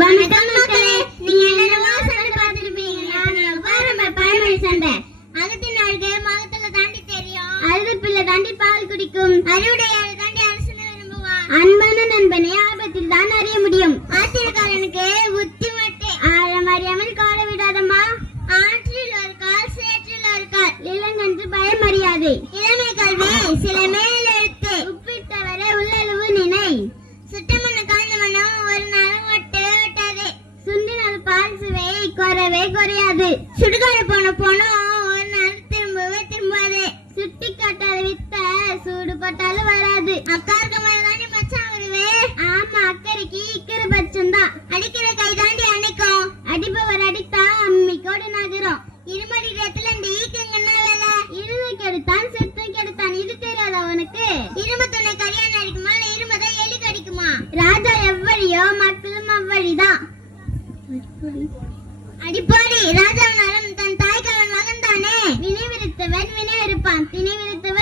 வணக்கம் மக்களே. நீங்க என்னென்னவோ சண்டை பார்த்திருப்பீங்க. பாருங்க பழமொழி சண்டை. அகத்தின் அழகு மகத்துல தாண்டி தெரியும். அழுது பிள்ளை தாண்டி பால் குடிக்கும். அறுவடையாளர் தாண்டி அரசனை விரும்புவான். அன்பான நண்பனை ஆபத்தில் தான் அறிய முடியும். ஆத்திரக்காரனுக்கு புத்தி மட்டை. ஆழம் அறியாமல் கால விடாதம்மா. ஆற்றில் ஒரு கால் சேற்றில் ஒரு கால். இளங்கன்று பயம் அறியாது. இளமை கல்வி சில மேலெழுத்து. உப்பிட்டவரை உள்ளளவு நினை. சுட்டமண்ண காய்ந்த மனம் ஒரு நாளும் ஒட்டவே ஒட்டாது. சுண்டினால் பால் சுவை குறவே குறையாது. சுடுகாடு போன போனோம் ஒரு நாள் திரும்பவே திரும்பாது. சுட்டி காட்டாத வித்த சூடு போட்டாலும் வராது. அக்காருக்கு மேலதானே மச்சான் வருவே. ஆமா, அக்கறைக்கு இக்கரை பட்சம் தான். அடிக்கிற கை தாண்டி அணைக்கும். அடிப்பவர் அடித்தா அம்மிக்கோடு நகரும். இருமடி இடத்துல இந்த ஈக்கங்கன்னா வேலை. இருமை கெடுத்தான் செத்து கெடுத்தான். இது தெரியாத அவனுக்கு. இரும துணை கல்யாணம் அடிக்குமா, இருமதான் எலி கடிக்குமா? ராஜா எவ்வழியோ மக்களும் அவ்வழிதான். அடிப்பாடி ராஜாவினாலும் தன் தாய்க்காரன் மகன் தானே. வினை விருத்தவன் வினை இருப்பான். திணை விருத்தவன்